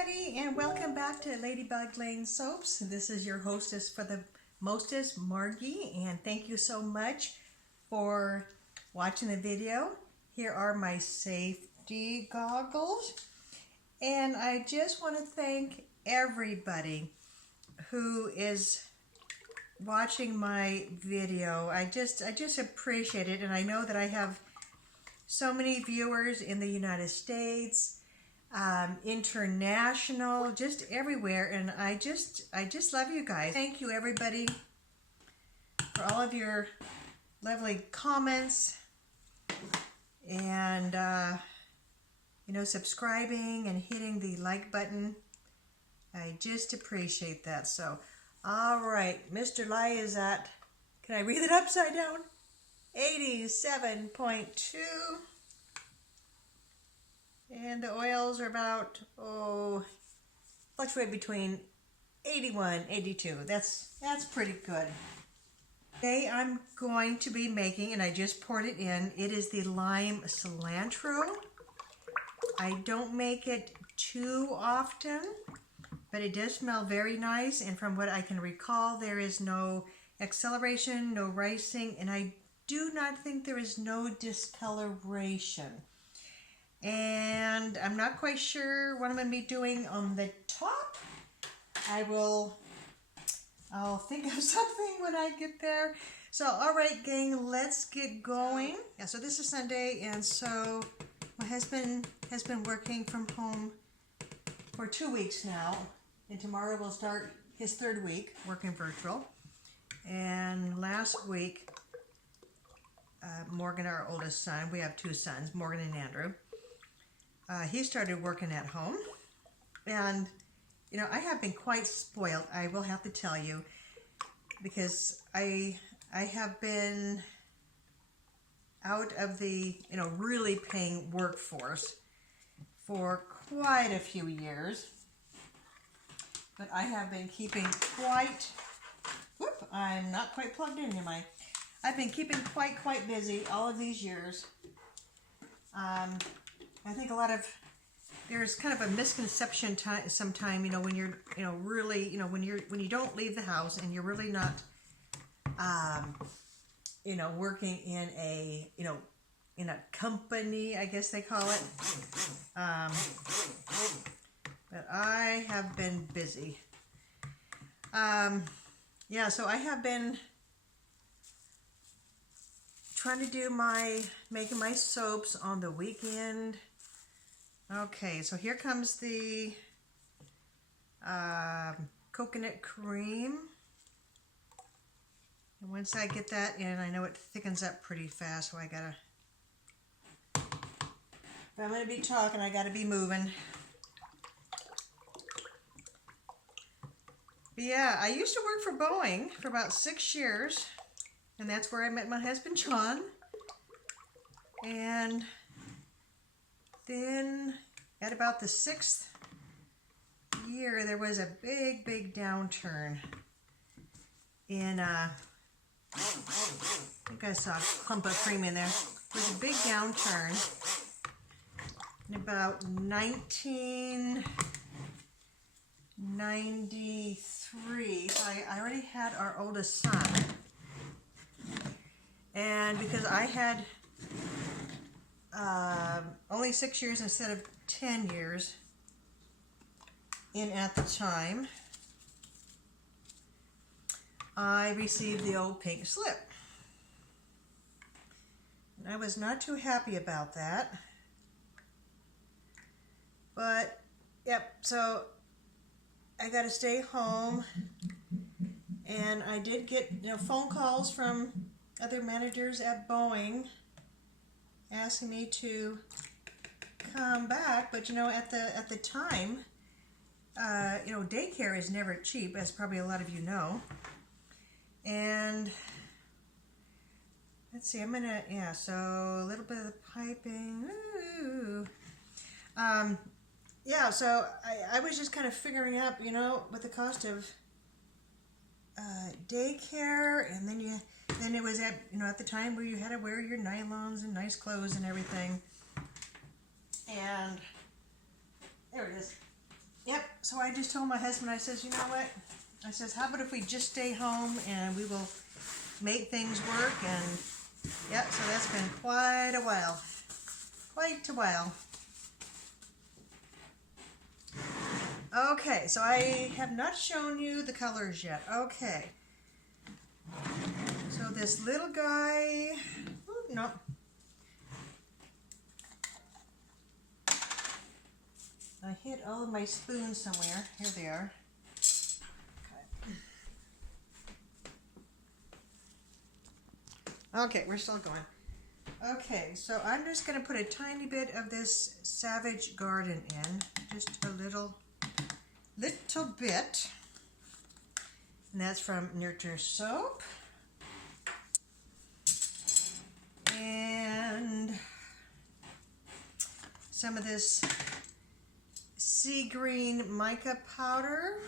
everybody, and welcome back to Ladybug Lane Soaps. This is your hostess for the mostest, Margie, and thank you so much for watching the video. Here are my safety goggles, and I just want to thank everybody who is watching my video. I just appreciate it, and I know that I have so many viewers in the United States, international, just everywhere, and I just love you guys. Thank you everybody for all of your lovely comments and subscribing and hitting the like button. I just appreciate that. So all right, Mr. Lai is at, can I read it upside down? 87.2. And the oils are about, fluctuate between 81, 82. That's pretty good. Today I'm going to be making, and I just poured it in, it is the lime cilantro. I don't make it too often, but it does smell very nice, and from what I can recall, there is no acceleration, no ricing, and I do not think there is no discoloration. And I'm not quite sure what I'm going to be doing on the top. I'll think of something when I get there. So, all right, gang, let's get going. Yeah, so this is Sunday, and so my husband has been working from home for 2 weeks now, and tomorrow will start his third week working virtual. And last week, Morgan, our oldest son, we have two sons, Morgan and Andrew, he started working at home, and I have been quite spoiled, I will have to tell you, because I have been out of the really paying workforce for quite a few years, but I have been keeping quite, I'm not quite plugged in, am I? I've been keeping quite busy all of these years. I think there's kind of a misconception sometime, when you're, really, when you don't leave the house and you're really not, working in a, in a company, I guess they call it. But I have been busy. Yeah, so I have been trying to do making my soaps on the weekend. Okay, so here comes the coconut cream. And once I get that in, I know it thickens up pretty fast, so if I'm going to be talking, I got to be moving. But yeah, I used to work for Boeing for about 6 years, and that's where I met my husband, John. And then at about the 6th year, there was a big downturn in, I think I saw a clump of cream in there. There was a big downturn in about 1993. So I already had our oldest son. And because I had only 6 years instead of 10 years in at the time, I received the old pink slip. And I was not too happy about that. But, yep, so I got to stay home. And I did get phone calls from other managers at Boeing asking me to come back, but at the time, daycare is never cheap, as probably a lot of you know. And let's see, so a little bit of the piping. Ooh. Yeah, so I was just kind of figuring out, with the cost of daycare, and then it was at the time where you had to wear your nylons and nice clothes and everything. And there it is. Yep, so I just told my husband, I says, you know what? I says, how about if we just stay home and we will make things work? And yeah, so that's been quite a while. Quite a while. Okay, so I have not shown you the colors yet. Okay. So this little guy, ooh, no. I hid all of my spoons somewhere. Here they are. Okay, we're still going. Okay, so I'm just going to put a tiny bit of this Savage Garden in. Just a little bit. And that's from Nurture Soap. And some of this sea green mica powder.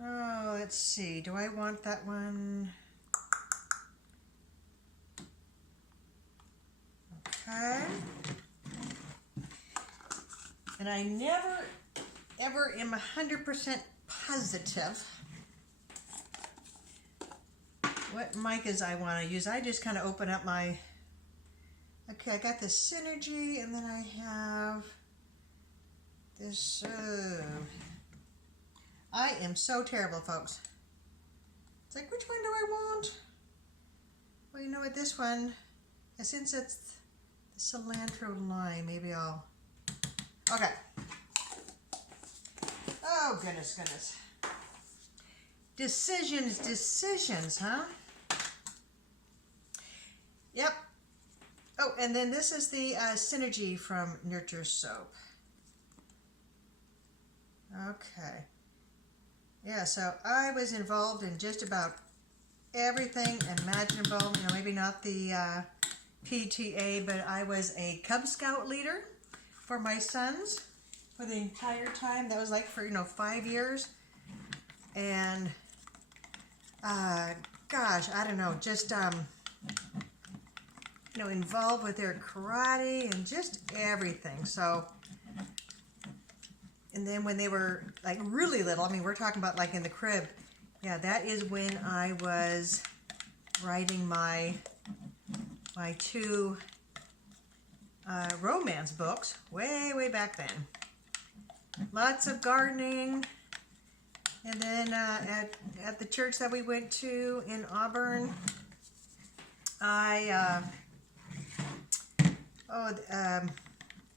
Oh, let's see. Do I want that one? Okay. And I never, ever am 100% positive what micas I want to use. I just kind of open up my, okay, I got this Synergy, and then I have this, I am so terrible, folks. It's like, which one do I want? Well, you know what, this one, since it's the cilantro lime, maybe I'll, okay. Oh, goodness, goodness. Decisions, huh? Yep. Oh, and then this is the Synergy from Nurture Soap. Okay. Yeah, so I was involved in just about everything imaginable. You know, maybe not the PTA, but I was a Cub Scout leader for my sons for the entire time. That was like for, 5 years. And, gosh, I don't know, just, involved with their karate and just everything. So, and then when they were like really little, I mean, we're talking about like in the crib. Yeah, that is when I was writing my two romance books way back then. Lots of gardening. And then at the church that we went to in Auburn,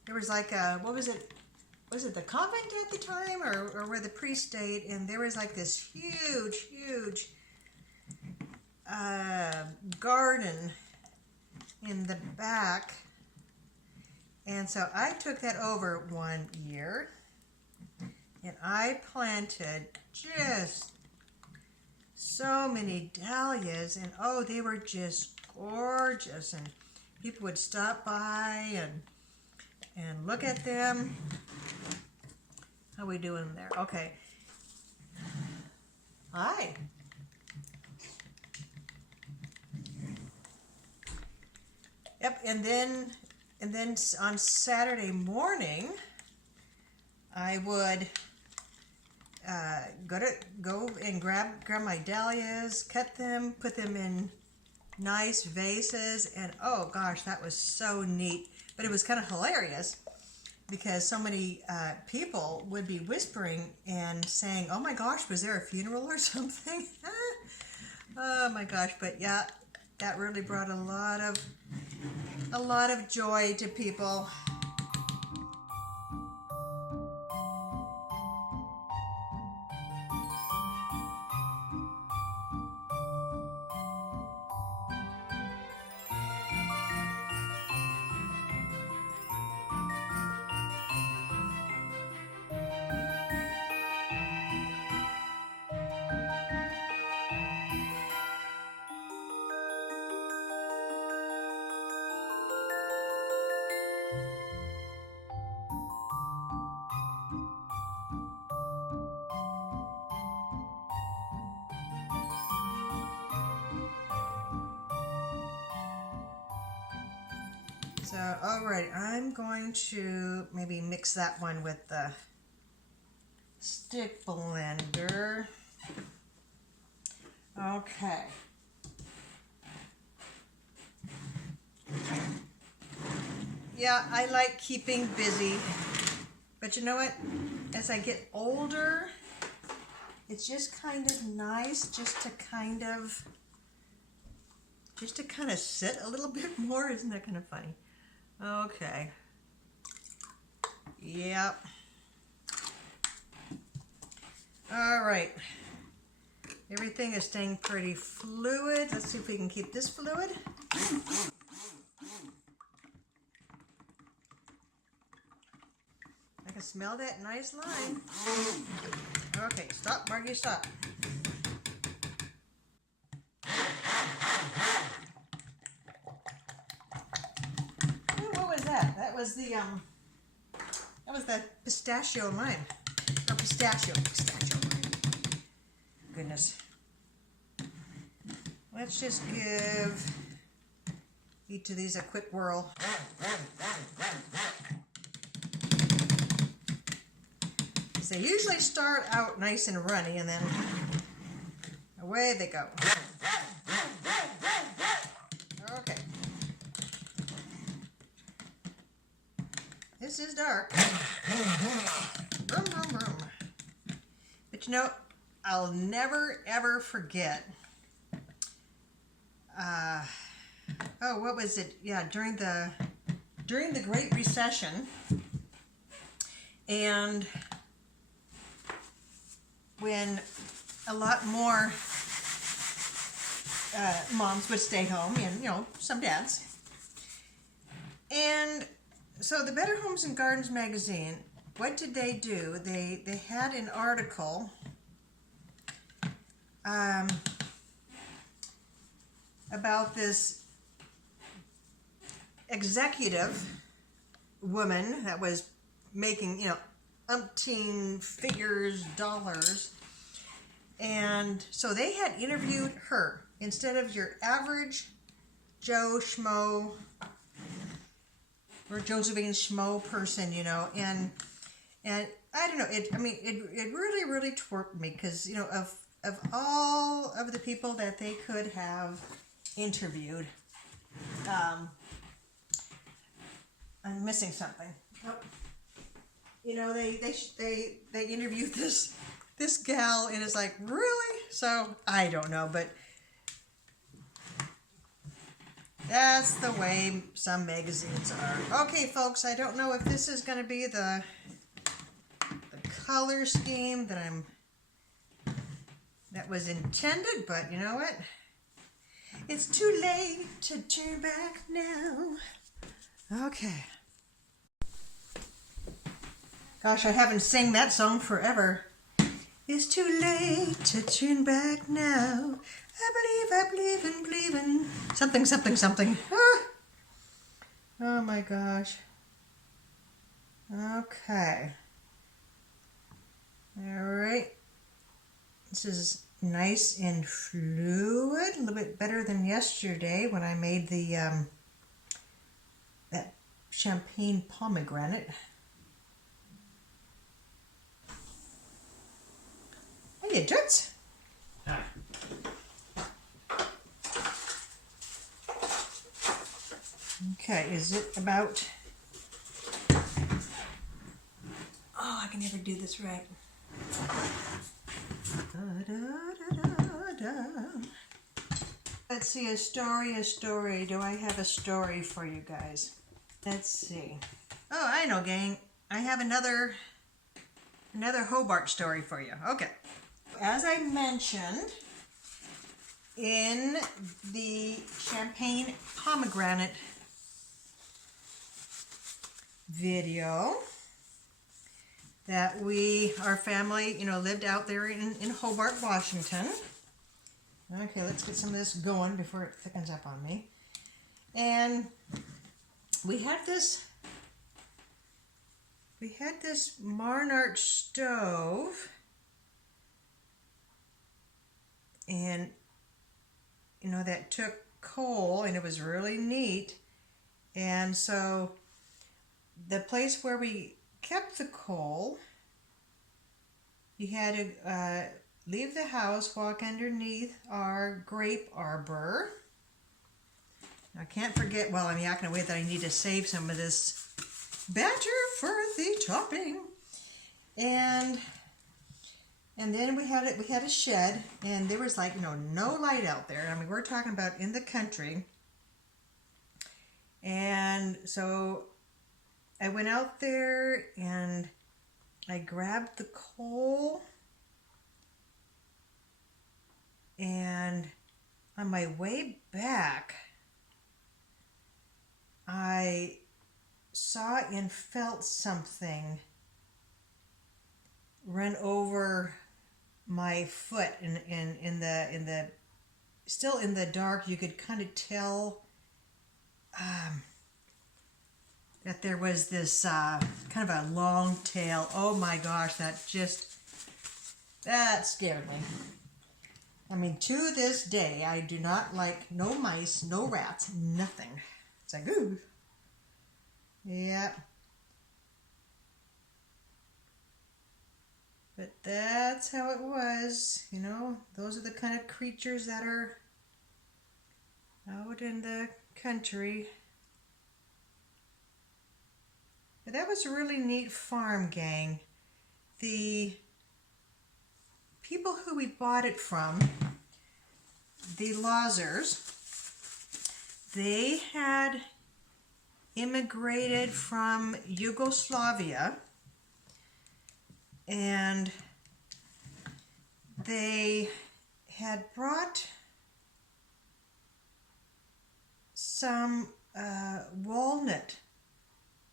there was like what was it? Was it the convent at the time, or where the priest stayed? And there was like this huge garden in the back. And so I took that over one year, and I planted just so many dahlias, and oh, they were just gorgeous, and people would stop by and look at them. How we doing there? Okay. Hi. Yep, and then on Saturday morning, I would go and grab my dahlias, cut them, put them in nice vases, and oh gosh, that was so neat. But it was kind of hilarious because so many people would be whispering and saying, "Oh my gosh, was there a funeral or something?" Oh my gosh! But yeah, that really brought a lot of joy to people. So, all right, I'm going to maybe mix that one with the stick blender. Okay. Yeah, I like keeping busy, but you know what? As I get older, it's just kind of nice just to kind of sit a little bit more. Isn't that kind of funny? Okay. Yep. All right. Everything is staying pretty fluid. Let's see if we can keep this fluid. I can smell that nice lime. Okay, stop, Margie, stop. Ooh, what was that? That was the pistachio lime. Or pistachio lime. Goodness. Let's just give each of these a quick whirl. They usually start out nice and runny and then away they go. Okay. This is dark. Vroom, vroom, vroom. But you know, I'll never ever forget. Oh, what was it? Yeah, during the Great Recession, and when a lot more moms would stay home, and you know, some dads. And so the Better Homes and Gardens magazine, what did they do? They had an article about this executive woman that was making, you know, umpteen figures, dollars. And so they had interviewed her instead of your average Joe Schmo or Josephine Schmo person, you know. And I don't know, it really twerked me because, you know, of all of the people that they could have interviewed, I'm missing something. Oh. You know, they interviewed this gal, and it's like, really? So I don't know, but that's the way some magazines are. Okay, folks, I don't know if this is going to be the color scheme that was intended, but you know what? It's too late to turn back now. Okay. Gosh, I haven't sang that song forever. It's too late to turn back now. I believe in something. Ah. Oh my gosh. Okay. All right. This is nice and fluid. A little bit better than yesterday when I made the that champagne pomegranate. Hey, Toots. Hi. Okay, is it about... Oh, I can never do this right. Let's see, a story. Do I have a story for you guys? Let's see. Oh, I know, gang. I have another Hobart story for you. Okay. As I mentioned in the champagne pomegranate video, that our family, you know, lived out there in Hobart, Washington. Okay, let's get some of this going before it thickens up on me. And we had this Marnart stove, and you know, that took coal, and it was really neat. And so the place where we kept the coal you had to leave the house, walk underneath our grape arbor. I can't forget, well, I'm yakking away that I need to save some of this batter for the topping. And then we had a shed, and there was like, no light out there. I mean, we're talking about in the country. And so I went out there and I grabbed the coal, and on my way back, I saw and felt something run over my foot in the still in the dark. You could kind of tell that there was this kind of a long tail. Oh my gosh, that scared me. I mean, to this day, I do not like no mice, no rats, nothing. It's like, ooh. Yeah. But that's how it was. Those are the kind of creatures that are out in the country. But that was a really neat farm, gang. The people who we bought it from, the Lazars, they had immigrated from Yugoslavia, and they had brought some walnut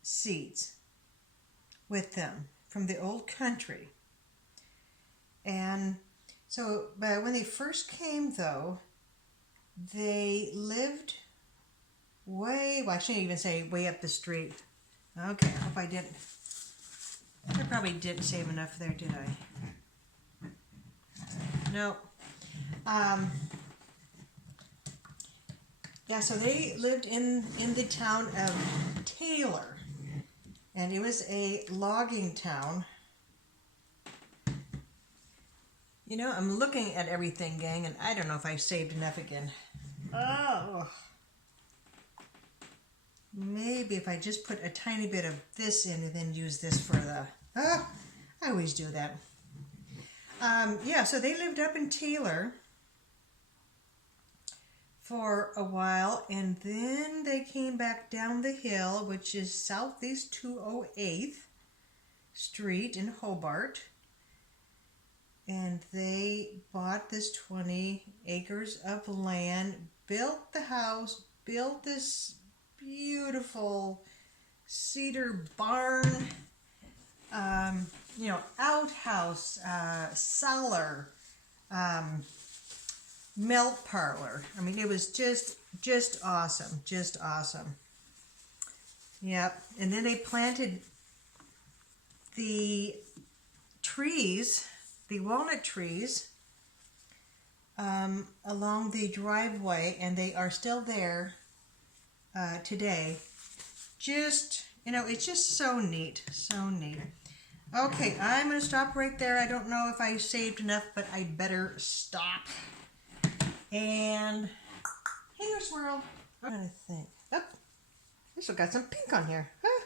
seeds with them from the old country. And so when they first came, though, they lived I shouldn't even say way up the street. Okay, I hope I didn't. I probably didn't save enough there, did I? No. Yeah, so they lived in the town of Taylor, and it was a logging town. I'm looking at everything, gang, and I don't know if I saved enough again. Oh. Maybe if I just put a tiny bit of this in and then use this for the... I always do that. Yeah, so they lived up in Taylor for a while, and then they came back down the hill, which is Southeast 208th Street in Hobart, and they bought this 20 acres of land, built the house, built this beautiful cedar barn, outhouse, cellar, milk parlor. I mean, it was just awesome, just awesome. Yep. And then they planted the trees, the walnut trees, along the driveway, and they are still there today. It's just so neat, so neat. Okay, I'm going to stop right there. I don't know if I saved enough, but I better stop. And Hanger Swirl. I'm trying to think. Oh, this one got some pink on here. Huh?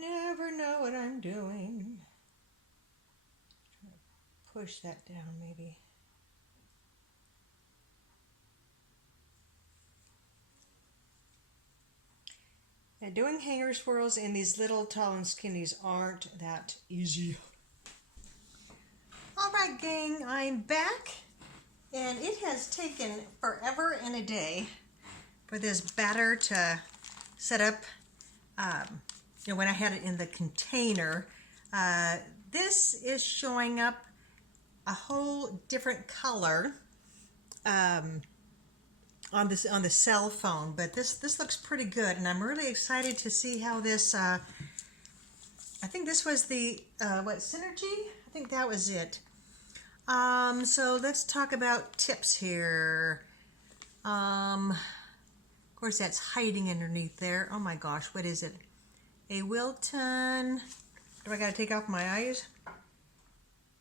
Never know what I'm doing. Try to push that down, maybe. Yeah, doing hanger swirls in these little tall and skinnies aren't that easy. Alright, gang, I'm back, and it has taken forever and a day for this batter to set up. When I had it in the container, this is showing up a whole different color on the cell phone, but this looks pretty good, and I'm really excited to see how this I think this was the, Synergy? I think that was it. So let's talk about tips here. Of course, that's hiding underneath there. Oh my gosh, what is it? A Wilton, do I gotta take off my eyes?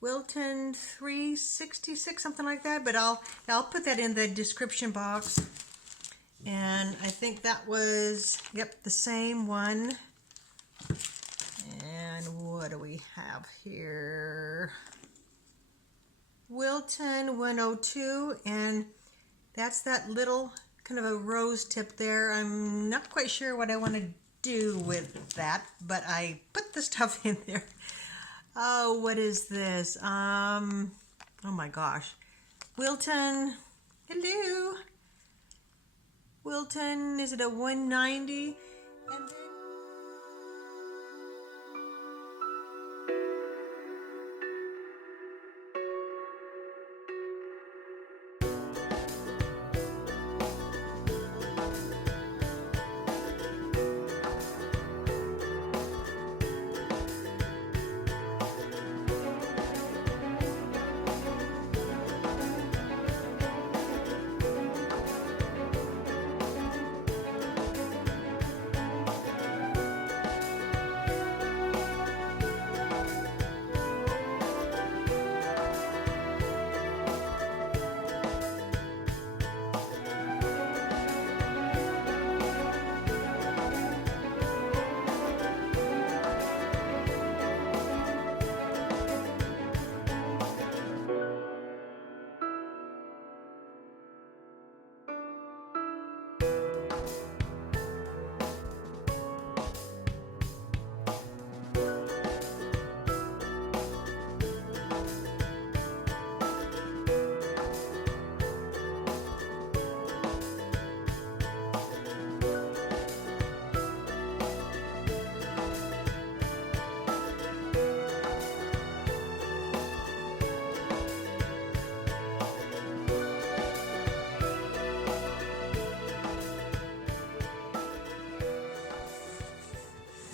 Wilton 366, something like that, but I'll put that in the description box. And I think that was, yep, the same one. And what do we have here? Wilton 102, and that's that little kind of a rose tip there. I'm not quite sure what I want to do with that, but I put the stuff in there. Oh, what is this? Oh my gosh. Wilton, hello. Wilton, is it a 190? And then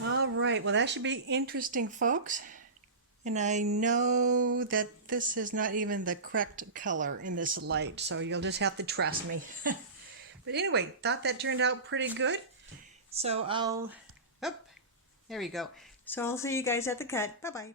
Alright, well that should be interesting, folks. And I know that this is not even the correct color in this light, so you'll just have to trust me. But anyway, thought that turned out pretty good. So there we go. So I'll see you guys at the cut. Bye-bye.